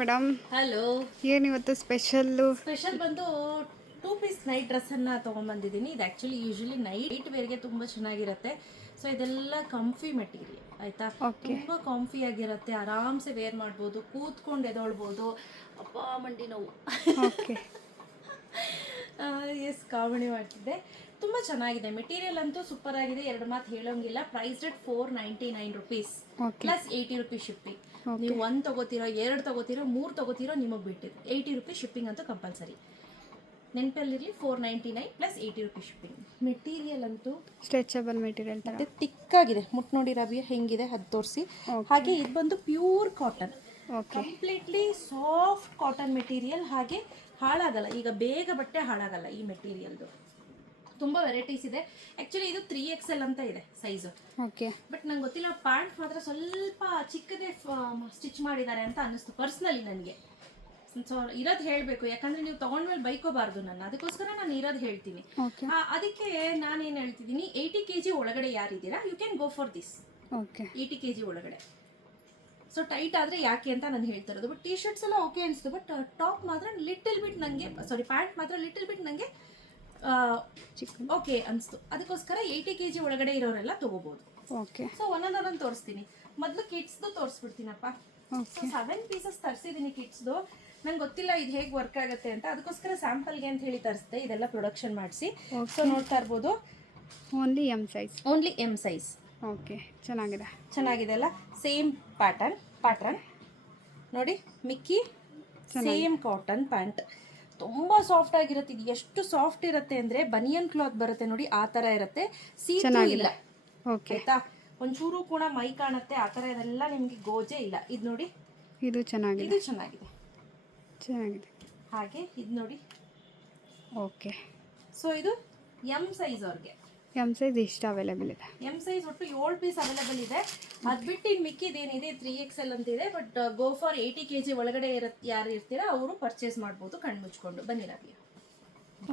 Madam. Hello. ಏನಿವತ್ತು special ಬಂದು 2 piece night ಡ್ರೆಸ್ಸನ್ನು ತೊಗೊಂಬಂದಿದ್ದೀನಿ. ಇದು ಆ್ಯಕ್ಚುಲಿ ಯೂಶಲಿ ನೈಟ್ ವೇರ್ಗೆ ತುಂಬ ಚೆನ್ನಾಗಿರುತ್ತೆ. ಸೊ ಇದೆಲ್ಲ ಕಂಫಿ ಮೆಟೀರಿಯಲ್ ಆಯಿತಾ, ತುಂಬ ಕಾಂಫಿ ಆಗಿರುತ್ತೆ, ಆರಾಮ್ಸೆ ವೇರ್ ಮಾಡ್ಬೋದು, ಕೂತ್ಕೊಂಡು ಎದೊಳ್ಬೋದು. ಅಪ್ಪ ಮಂಡಿ ನೋವು. ಓಕೆ. ಎಸ್, ಕಾಮಿಡಿ ಮಾಡ್ತಿದ್ದೆ. ತುಂಬ ಚೆನ್ನಾಗಿದೆ, ಮೆಟೀರಿಯಲ್ ಅಂತೂ ಸೂಪರ್ ಆಗಿದೆ, ಎರಡು ಮಾತು ಹೇಳೋಂಗಿಲ್ಲ. Price rate 499 rupees plus 80 rupees shipping. ನೀವು 1 ತಗೋತೀರೋ, 2 ತಗೋತೀರೋ, 3 ತಗೋತೀರೋ, ನಿಮಗೆ ಬಿಟ್ಟಿದ್ದು 80 ರುಪೀಸ್ ಶಿಪ್ಪಿಂಗ್ ಅಂತೂ ಕಂಪಲ್ಸರಿ. ನೆನಪಲ್ಲಿರಲಿ, 499 ಪ್ಲಸ್ 80 ರುಪೀಸ್ ಶಿಪ್ಪಿಂಗ್. ಮೆಟೀರಿಯಲ್ ಅಂತೂ ಸ್ಟ್ರೆಚಬಲ್ ಮೆಟೀರಿಯಲ್ ಮತ್ತೆ ತಿಕ್ಕಾಗಿದೆ. ಮುಟ್ಟು ನೋಡಿ ರವಿಯ ಹೆಂಗಿದೆ ಅದು ತೋರಿಸಿ. ಹಾಗೆ ಇದು ಬಂದು pure cotton, completely soft cotton material. ಹಾಗೆ ಹಾಳಾಗಲ್ಲ, ಈಗ ಬೇಗ ಬಟ್ಟೆ ಹಾಳಾಗಲ್ಲ ಈ ಮೆಟೀರಿಯಲ್ದು. ತುಂಬ ವೆರೈಟೀಸ್ ಇದೆ. ಆ್ಯಕ್ಚುಲಿ ಇದು 3XL ಅಂತ ಇದೆ ಸೈಜು. ಓಕೆ. ಬಟ್ ನಂಗೆ ಗೊತ್ತಿಲ್ಲ, ಪ್ಯಾಂಟ್ ಮಾತ್ರ ಸ್ವಲ್ಪ ಚಿಕ್ಕದೇ ಸ್ಟಿಚ್ ಮಾಡಿದ್ದಾರೆ ಅಂತ ಅನ್ನಿಸ್ತು ಪರ್ಸ್ನಲಿ ನನಗೆ. ಸೊ ಇರೋದು ಹೇಳಬೇಕು, ಯಾಕಂದರೆ ನೀವು ತೊಗೊಂಡ್ಮೇಲೆ ಬೈಕೋಬಾರ್ದು ನನ್ನ, ಅದಕ್ಕೋಸ್ಕರ ನಾನು ಇರೋದು ಹೇಳ್ತೀನಿ. ಅದಕ್ಕೆ ನಾನೇನು ಹೇಳ್ತಿದ್ದೀನಿ, 80 kg ಒಳಗಡೆ ಯಾರಿದ್ದೀರಾ, you can go for this. Okay. 80 kg ಒಳಗಡೆ. ಸೊ ಟೈಟ್ ಆದರೆ ಯಾಕೆ ಅಂತ ನಾನು ಹೇಳ್ತಾ ಇರೋದು. ಬಟ್ ಶರ್ಟ್ಸ್ ಎಲ್ಲ ಓಕೆ ಅನಿಸ್ತು, ಬಟ್ ಟಾಪ್ ಮಾತ್ರ ಲಿಟಲ್ ಬಿಟ್ ನನಗೆ, ಸಾರಿ ಪ್ಯಾಂಟ್ ಮಾತ್ರ ಲಿಟಲ್ ಬಿಟ್ ನನಗೆ ಓಕೆ ಅನಿಸ್ತು. ಅದಕ್ಕೋಸ್ಕರ 80 kg ಒಳಗಡೆ ಇರೋರೆಲ್ಲ ತೊಗೋಬೋದು. ಓಕೆ. ಸೊ ಒಂದೊಂದೊಂದು ತೋರಿಸ್ತೀನಿ. ಮೊದಲು ಕಿಡ್ಸ್ದು ತೋರಿಸ್ಬಿಡ್ತೀನಪ್ಪ. So 7 pieces ತರಿಸಿದ್ದೀನಿ ಕಿಡ್ಸ್ದು. ನಂಗೆ ಗೊತ್ತಿಲ್ಲ ಇದು ಹೇಗೆ ವರ್ಕ್ ಆಗುತ್ತೆ ಅಂತ, ಅದಕ್ಕೋಸ್ಕರ ಸ್ಯಾಂಪಲ್ಗೆ ಅಂತ ಹೇಳಿ ತರಿಸಿದೆ. ಇದೆಲ್ಲ ಪ್ರೊಡಕ್ಷನ್ ಮಾಡಿಸಿ. ಸೊ ನೋಡ್ತಾ ಇರ್ಬೋದು, only M size. Only M size. Okay, ಚೆನ್ನಾಗಿದೆ ಅಲ್ಲ. ಸೇಮ್ ಪ್ಯಾಟರ್ನ್ ನೋಡಿ, ಮಿಕ್ಕಿ ಸೇಮ್ ಕಾಟನ್ ಪ್ಯಾಂಟ್. ತುಂಬ ಸಾಫ್ಟ್ ಆಗಿರುತ್ತೆ. ಇದು ಎಷ್ಟು ಸಾಫ್ಟ್ ಇರುತ್ತೆ ಅಂದರೆ ಬನಿಯನ್ ಕ್ಲಾತ್ ಬರುತ್ತೆ ನೋಡಿ, ಆ ಥರ ಇರುತ್ತೆ. ಸೀತು ಇಲ್ಲ. ಓಕೆ. ಆಯ್ತಾ, ಒಂಚೂರು ಕೂಡ ಮೈ ಕಾಣುತ್ತೆ, ಆ ಥರ ಇದೆಲ್ಲ ನಿಮಗೆ ಗೋಜೆ ಇಲ್ಲ. ಇದು ನೋಡಿ, ಇದು ಚೆನ್ನಾಗಿದೆ. ಹಾಗೆ ಇದು ನೋಡಿ. ಓಕೆ. ಸೊ ಇದು ಎಮ್ ಸೈಜ್ ಅವ್ರಿಗೆ. ಎಮ್ ಸೈಜ್ ಇಷ್ಟ ಅವೈಲೇಬಲ್ ಇದೆ. ಎಮ್ ಸೈಜ್ ಒಟ್ಟು 7 ಪೀಸ್ ಅವೈಲೇಬಲ್ ಇದೆ. ಅದು ಬಿಟ್ಟು ಇನ್ನು ಮಿಕ್ಕಿದೇನಿದೆ 3XL ಅಂತಿದೆ. ಬಟ್ ಗೋ ಫಾರ್ 80 kg ಒಳಗಡೆ ಯಾರು ಇರ್ತೀರಾ ಅವರು ಪರ್ಚೇಸ್ ಮಾಡ್ಬೋದು ಕಣ್ಮುಚ್ಕೊಂಡು. ಬನ್ನಿ ರವಿ.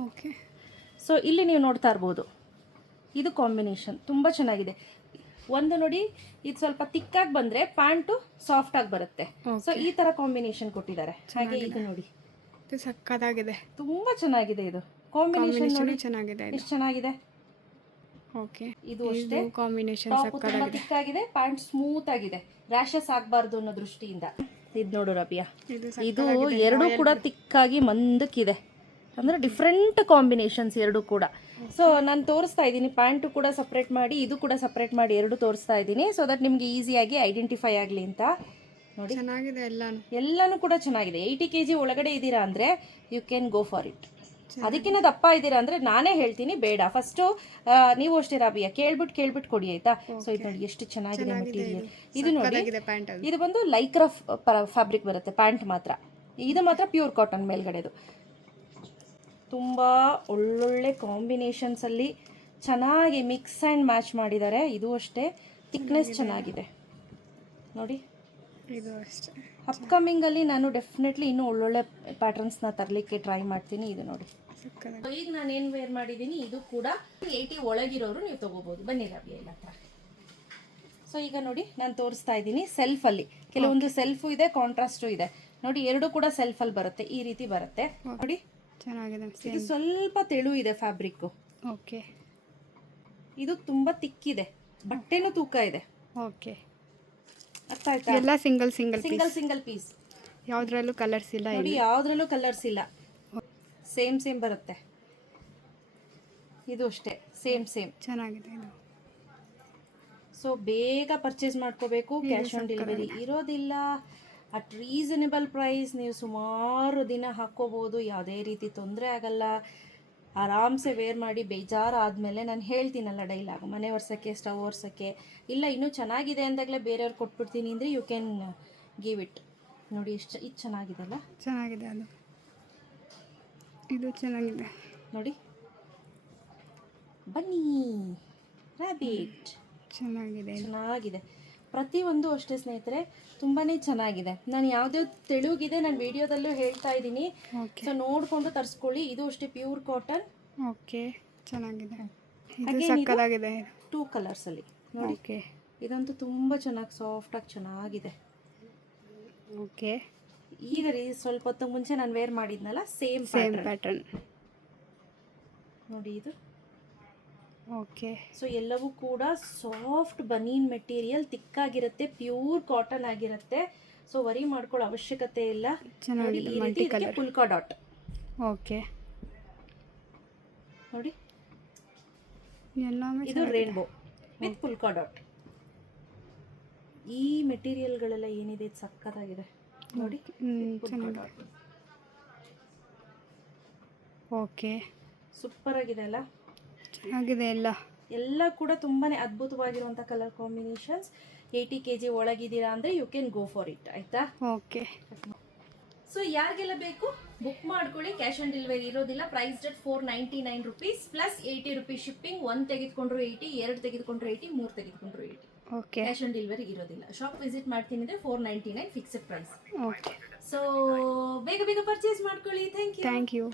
ಓಕೆ. ಸೊ ಇಲ್ಲಿ ನೀವು ನೋಡ್ತಾ ಇರ್ಬೋದು, ಇದು ಕಾಂಬಿನೇಷನ್ ತುಂಬ ಚೆನ್ನಾಗಿದೆ. ಒಂದು ನೋಡಿ, ಇದು ಸ್ವಲ್ಪ ತಿಕ್ಕಾಗಿ ಬಂದರೆ ಪ್ಯಾಂಟು ಸಾಫ್ಟಾಗಿ ಬರುತ್ತೆ. ಸೊ ಈ ಥರ ಕಾಂಬಿನೇಷನ್ ಕೊಟ್ಟಿದ್ದಾರೆ. ಹಾಗೆ ಇದು ನೋಡಿ, ಇದು ಸಕ್ಕತ್ತಾಗಿದೆ, ತುಂಬ ಚೆನ್ನಾಗಿದೆ. ಇದು ಕಾಂಬಿನೇಷನ್ ನೋಡಿ, ಚೆನ್ನಾಗಿದೆ, ಎಷ್ಟು ಚೆನ್ನಾಗಿದೆ. ಓಕೆ. ಇದು ಅಷ್ಟೇ ಕಾಂಬಿನೇಷನ್ ತುಂಬಾ ತಿಕ್ಕಾಗಿದೆ, ಪ್ಯಾಂಟ್ ಸ್ಮೂತ್ ಆಗಿದೆ, ರ್ಯಾಷಸ್ ಆಗಬಾರ್ದು ಅನ್ನೋ ದೃಷ್ಟಿಯಿಂದ. ಇದು ನೋಡು ರಬಿಯಾ, ಇದು ಎರಡು ಕೂಡ ತಿಕ್ಕಾಗಿ ಮಂದಕ್ಕಿದೆ, ಅಂದರೆ ಡಿಫ್ರೆಂಟ್ ಕಾಂಬಿನೇಷನ್ಸ್ ಎರಡು ಕೂಡ. ಸೊ ನಾನು ತೋರಿಸ್ತಾ ಇದ್ದೀನಿ, ಪ್ಯಾಂಟು ಕೂಡ ಸಪ್ರೇಟ್ ಮಾಡಿ, ಇದು ಕೂಡ ಸಪ್ರೇಟ್ ಮಾಡಿ, ಎರಡು ತೋರಿಸ್ತಾ ಇದ್ದೀನಿ. ಸೊ ದಟ್ ನಿಮಗೆ ಈಸಿಯಾಗಿ ಐಡೆಂಟಿಫೈ ಆಗಲಿ ಅಂತ. ನೋಡಿ, ಚೆನ್ನಾಗಿದೆ, ಎಲ್ಲನೂ ಕೂಡ ಚೆನ್ನಾಗಿದೆ. 80 kg ಒಳಗಡೆ ಇದ್ದೀರಾ ಅಂದರೆ you can go for it. ಅದಕ್ಕಿಂತ ದಪ್ಪ ಇದ್ದೀರಾ ಅಂದರೆ ನಾನೇ ಹೇಳ್ತೀನಿ ಬೇಡ. ಫಸ್ಟು ನೀವು ಅಷ್ಟೇ ರಾಬಿಯಾ, ಕೇಳ್ಬಿಟ್ಟು ಕೊಡಿ ಆಯ್ತಾ. ಸೊ ಇದು ನೋಡಿ ಎಷ್ಟು ಚೆನ್ನಾಗಿದೆ ಮೆಟೀರಿಯಲ್. ಇದು ನೋಡಿ, ಇದು ಬಂದು ಲೈಕ್ರಾ ಫ್ಯಾಬ್ರಿಕ್ ಬರುತ್ತೆ ಪ್ಯಾಂಟ್ ಮಾತ್ರ. ಇದು ಮಾತ್ರ ಪ್ಯೂರ್ ಕಾಟನ್ ಮೇಲ್ಗಡೆದು. ತುಂಬ ಒಳ್ಳೊಳ್ಳೆ ಕಾಂಬಿನೇಷನ್ಸಲ್ಲಿ ಚೆನ್ನಾಗಿ ಮಿಕ್ಸ್ ಆ್ಯಂಡ್ ಮ್ಯಾಚ್ ಮಾಡಿದ್ದಾರೆ. ಇದು ಅಷ್ಟೇ ಥಿಕ್ನೆಸ್ ಚೆನ್ನಾಗಿದೆ ನೋಡಿ. ಇದು ಅಷ್ಟೇ. ಅಪ್ಕಮಿಂಗಲ್ಲಿ ನಾನು ಡೆಫಿನೆಟ್ಲಿ ಇನ್ನೂ ಒಳ್ಳೊಳ್ಳೆ ಪ್ಯಾಟರ್ನ್ಸ್ನ ತರಲಿಕ್ಕೆ ಟ್ರೈ ಮಾಡ್ತೀನಿ. ಇದು ನೋಡಿ, ಈಗ ನಾನೇನು ವೇರ್ ಮಾಡಿದ್ದೀನಿ, ಇದು ಕೂಡ 80 ಒಳಗಿರೋರು ನೀವು ತೊಗೋಬೋದು. ಬನ್ನಿ ರವಿ ಎಲ್ಲ ಹತ್ರ. ಸೊ ಈಗ ನೋಡಿ, ನಾನು ತೋರಿಸ್ತಾ ಇದ್ದೀನಿ ಸೆಲ್ಫಲ್ಲಿ. ಕೆಲವೊಂದು ಸೆಲ್ಫು ಇದೆ, ಕಾಂಟ್ರಾಸ್ಟು ಇದೆ ನೋಡಿ. ಎರಡು ಕೂಡ ಸೆಲ್ಫಲ್ಲಿ ಬರುತ್ತೆ, ಈ ರೀತಿ ಬರುತ್ತೆ ನೋಡಿ. ಚೆನ್ನಾಗಿದೆ. ಇದು ಸ್ವಲ್ಪ ತೆಳು ಇದೆ ಫ್ಯಾಬ್ರಿಕ್ಕು. ಓಕೆ. ಇದು ತುಂಬ ತಿಕ್ಕಿದೆ, ಬಟ್ಟೆನೂ ತೂಕ ಇದೆ. ಓಕೆ, ಅರ್ಥ ಆಯ್ತಾ? ಎಲ್ಲ ಸಿಂಗಲ್ ಪೀಸ್, ಯಾವುದ್ರಲ್ಲೂ ಕಲರ್ಸ್ ಇಲ್ಲ ನೋಡಿ, ಯಾವುದ್ರಲ್ಲೂ ಕಲರ್ಸ್ ಇಲ್ಲ, ಸೇಮ್ ಬರುತ್ತೆ. ಇದು ಅಷ್ಟೇ ಸೇಮ್ ಚೆನ್ನಾಗಿದೆ ಇದು. ಸೊ ಬೇಗ ಪರ್ಚೇಸ್ ಮಾಡ್ಕೋಬೇಕು, ಕ್ಯಾಶ್ ಆನ್ ಡೆಲಿವರಿ ಇರೋದಿಲ್ಲ. ಅಟ್ ರೀಸನೇಬಲ್ ಪ್ರೈಸ್ ನೀವು ಸುಮಾರು ದಿನ ಹಾಕ್ಕೋಬೋದು, ಯಾವುದೇ ರೀತಿ ತೊಂದರೆ ಆಗಲ್ಲ. ಆರಾಮ್ಸೆ ವೇರ್ ಮಾಡಿ ಬೇಜಾರು ಆದಮೇಲೆ ನಾನು ಹೇಳ್ತೀನಲ್ಲ ಡೈಲಾಗ್, ಮನೆ ಒರ್ಸೋಕ್ಕೆ, ಸ್ಟವ್ ಒರ್ಸೋಕ್ಕೆ ಇಲ್ಲ, ಇನ್ನೂ ಚೆನ್ನಾಗಿದೆ ಅಂದಾಗಲೇ ಬೇರೆಯವ್ರಿಗೆ ಕೊಟ್ಬಿಡ್ತೀನಿ ಅಂದರೆ ಯು ಕ್ಯಾನ್ ಗಿವ್ ಇಟ್. ನೋಡಿ ಎಷ್ಟು ಇದು ಚೆನ್ನಾಗಿದೆ ಅಲ್ಲ. ಚೆನ್ನಾಗಿದೆ ಅದು, ಇದು ಚೆನ್ನಾಗಿದೆ ನೋಡಿ. ಬನ್ನಿ ರಾಬಿಟ್, ಚೆನ್ನಾಗಿದೆ. ಪ್ರತಿಯೊಂದು ಅಷ್ಟೇ ಸ್ನೇಹಿತರೆ, ತುಂಬಾ ಚೆನ್ನಾಗಿದೆ. ನಾನು ಯಾವ್ದಾವ್ದು ತೆಳುಗಿದೆ ನಾನು ವಿಡಿಯೋದಲ್ಲೂ ಹೇಳ್ತಾ ಇದ್ದೀನಿ. ಸೊ ನೋಡಿಕೊಂಡು ತರಿಸ್ಕೊಳ್ಳಿ. ಇದು ಅಷ್ಟೇ ಪ್ಯೂರ್ ಕಾಟನ್. ಓಕೆ, ಚೆನ್ನಾಗಿದೆ. ಹಾಗೆ 2 ಕಲರ್ಸಲ್ಲಿ ನೋಡಿ. ಇದಂತೂ ತುಂಬ ಚೆನ್ನಾಗಿ ಸಾಫ್ಟಾಗಿ ಚೆನ್ನಾಗಿದೆ. ಓಕೆ, ಈಗ ರೀ ಸ್ವಲ್ಪ ಹೊತ್ತು ಮುಂಚೆ ನಾನು ವೇರ್ ಮಾಡಿದ್ನಲ್ಲ ಸೇಮ್ ಸೇಮ್ ಪ್ಯಾಟರ್ನ್. ನೋಡಿ ಇದು. ಓಕೆ. ಸೊ ಎಲ್ಲವೂ ಕೂಡ ಸಾಫ್ಟ್ ಬನೀನ್ ಮೆಟೀರಿಯಲ್, ತಿಕ್ಕಾಗಿರುತ್ತೆ, ಪ್ಯೂರ್ ಕಾಟನ್ ಆಗಿರುತ್ತೆ. ಸೊ ವರಿ ಮಾಡ್ಕೊಳ್ಳೋ ಅವಶ್ಯಕತೆ ಇಲ್ಲ. ನೋಡಿ ಈ ರೀತಿ ಇದಕ್ಕೆ ಪುಲ್ಕಾ ಡಾಟ್. ಓಕೆ. ನೋಡಿ ಎಲ್ಲಾமே ಇದು ರೇನ್ಬೋ ವಿತ್ ಪುಲ್ಕಾ ಡಾಟ್. ಈ ಮೆಟೀರಿಯಲ್ಗಳೆಲ್ಲ ಏನಿದೆ ಇದು ಸಕ್ಕತ್ತಾಗಿದೆ ನೋಡಿ. ಪುಲ್ಕಾ ಡಾಟ್. ಓಕೆ. ಸೂಪರ್ ಆಗಿದೆ ಅಲ್ಲ. ಚೆನ್ನಾಗಿದೆ ಎಲ್ಲ. ಎಲ್ಲ ಕೂಡ ತುಂಬಾನೇ ಅದ್ಭುತವಾಗಿರುವಂಥ ಕಲರ್ ಕಾಂಬಿನೇಷನ್ಸ್. 80 kg ಒಳಗಿದ್ದೀರಾ ಅಂದರೆ you can go for it. ಆಯಿತಾ? ಓಕೆ. ಸೊ ಯಾರಿಗೆಲ್ಲ ಬೇಕು ಬುಕ್ ಮಾಡ್ಕೊಳ್ಳಿ. ಕ್ಯಾಶ್ ಆನ್ ಡೆಲಿವರಿ ಇರೋದಿಲ್ಲ. Price date 499 rupees plus 80 rupees shipping. 1 ತೆಗೆದುಕೊಂಡ್ರು 80, 2 ತೆಗೆದುಕೊಂಡ್ರು 80, 3 ತೆಗೆದುಕೊಂಡ್ರು 80. ಓಕೆ. ಕ್ಯಾಶ್ ಆನ್ ಡೆಲಿವರಿ ಇರೋದಿಲ್ಲ. ಶಾಪ್ ವಿಸಿಟ್ ಮಾಡ್ತೀನಿ ಅಂದರೆ 499 ಫಿಕ್ಸ್ಡ್ ಪ್ರೈಸ್. ಓಕೆ. ಸೊ ಬೇಗ ಬೇಗ ಪರ್ಚೇಸ್ ಮಾಡ್ಕೊಳ್ಳಿ. Thank you.